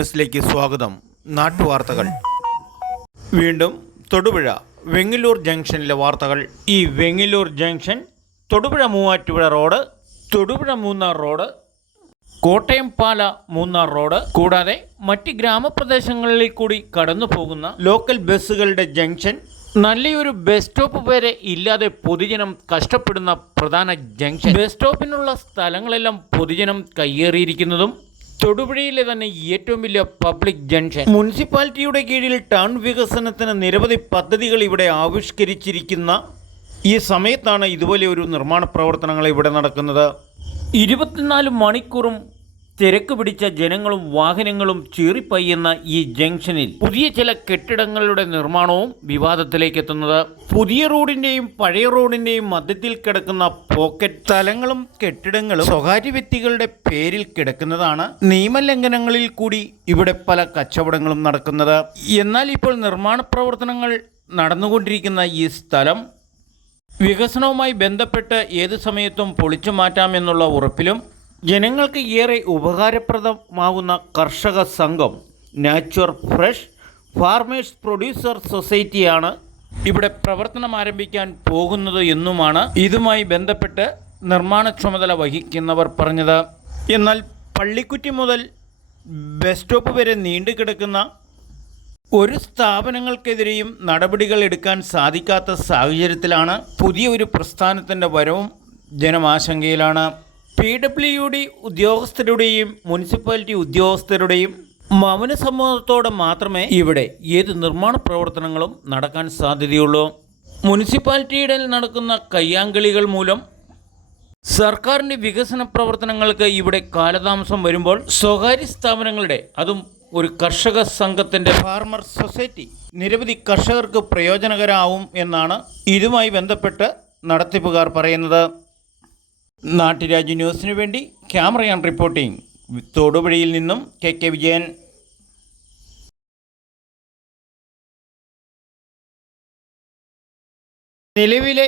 ന്യൂസിലേക്ക് സ്വാഗതം. നാട്ടുവാർത്തകൾ. വീണ്ടും തൊടുപുഴ വെങ്ങല്ലൂർ ജംഗ്ഷനിലെ വാർത്തകൾ. ഈ Vengalloor junction Thodupuzha Muvattupuzha road, Thodupuzha Munnar road, Kottayam Pala Munnar road കൂടാതെ മറ്റ് ഗ്രാമപ്രദേശങ്ങളിൽ കൂടി കടന്നു പോകുന്ന ലോക്കൽ ബസ്സുകളുടെ ജംഗ്ഷൻ, നല്ലൊരു ബസ് സ്റ്റോപ്പ് വരെ ഇല്ലാതെ പൊതുജനം കഷ്ടപ്പെടുന്ന പ്രധാന ജംഗ്ഷൻ. ബസ് സ്റ്റോപ്പിനുള്ള സ്ഥലങ്ങളെല്ലാം പൊതുജനം കയ്യേറിയിരിക്കുന്നതും തൊടുപുഴയിലെ തന്നെ ഏറ്റവും വലിയ പബ്ലിക് ജംഗ്ഷൻ. മുനിസിപ്പാലിറ്റിയുടെ കീഴിൽ ടൗൺ വികസനത്തിന് നിരവധി പദ്ധതികൾ ഇവിടെ ആവിഷ്കരിച്ചിരിക്കുന്ന ഈ സമയത്താണ് ഇതുപോലെ ഒരു നിർമ്മാണ പ്രവർത്തനങ്ങൾ ഇവിടെ നടക്കുന്നത്. 24 മണിക്കൂറും തിരക്ക് പിടിച്ച ജനങ്ങളും വാഹനങ്ങളും ചീറിപ്പയ്യുന്ന ഈ ജംഗ്ഷനിൽ പുതിയ ചില കെട്ടിടങ്ങളുടെ നിർമ്മാണവും വിവാദത്തിലേക്ക് എത്തുന്നത്. പുതിയ റോഡിന്റെയും പഴയ റോഡിന്റെയും മധ്യത്തിൽ കിടക്കുന്ന പോക്കറ്റ് സ്ഥലങ്ങളും കെട്ടിടങ്ങളും സ്വകാര്യ വ്യക്തികളുടെ പേരിൽ കിടക്കുന്നതാണ്. നിയമലംഘനങ്ങളിൽ കൂടി ഇവിടെ പല കച്ചവടങ്ങളും നടക്കുന്നത്. എന്നാൽ ഇപ്പോൾ നിർമ്മാണ പ്രവർത്തനങ്ങൾ നടന്നുകൊണ്ടിരിക്കുന്ന ഈ സ്ഥലം വികസനവുമായി ബന്ധപ്പെട്ട് ഏത് സമയത്തും പൊളിച്ചു മാറ്റാമെന്നുള്ള ഉറപ്പിലും ജനങ്ങൾക്ക് ഏറെ ഉപകാരപ്രദമാകുന്ന കർഷക സംഘം നാച്ചുർ ഫ്രഷ് ഫാർമേഴ്സ് പ്രൊഡ്യൂസർ സൊസൈറ്റിയാണ് ഇവിടെ പ്രവർത്തനം ആരംഭിക്കാൻ പോകുന്നത് എന്നുമാണ് ഇതുമായി ബന്ധപ്പെട്ട് നിർമ്മാണ ചുമതല വഹിക്കുന്നവർ പറഞ്ഞത്. എന്നാൽ പള്ളിക്കുറ്റി മുതൽ ബസ് സ്റ്റോപ്പ് വരെ നീണ്ടുകിടക്കുന്ന ഒരു സ്ഥാപനങ്ങൾക്കെതിരെയും നടപടികൾ എടുക്കാൻ സാധിക്കാത്ത സാഹചര്യത്തിലാണ് പുതിയ ഒരു പ്രസ്ഥാനത്തിൻ്റെ വരവും ജനമാശങ്കയിലാണ്. PWD ഉദ്യോഗസ്ഥരുടെയും മുനിസിപ്പാലിറ്റി ഉദ്യോഗസ്ഥരുടെയും മൗന സമ്മതത്തോടെ മാത്രമേ ഇവിടെ ഏത് നിർമ്മാണ പ്രവർത്തനങ്ങളും നടക്കാൻ സാധ്യതയുള്ളൂ. മുനിസിപ്പാലിറ്റിയുടെ നടക്കുന്ന കയ്യാങ്കളികൾ മൂലം സർക്കാരിൻ്റെ വികസന പ്രവർത്തനങ്ങൾക്ക് ഇവിടെ കാലതാമസം വരുമ്പോൾ സ്വകാര്യ സ്ഥാപനങ്ങളുടെ, അതും ഒരു കർഷക സംഘത്തിൻ്റെ ഫാർമർ സൊസൈറ്റി നിരവധി കർഷകർക്ക് പ്രയോജനകരമാവും എന്നാണ് ഇതുമായി ബന്ധപ്പെട്ട് നടത്തിപ്പുകാർ പറയുന്നത്. നാട്ടുരാജ്യ ന്യൂസിനു വേണ്ടി ക്യാമറ ആൻഡ് റിപ്പോർട്ടിംഗ് തൊടുപുഴയിൽ നിന്നും KK വിജയൻ. നിലവിലെ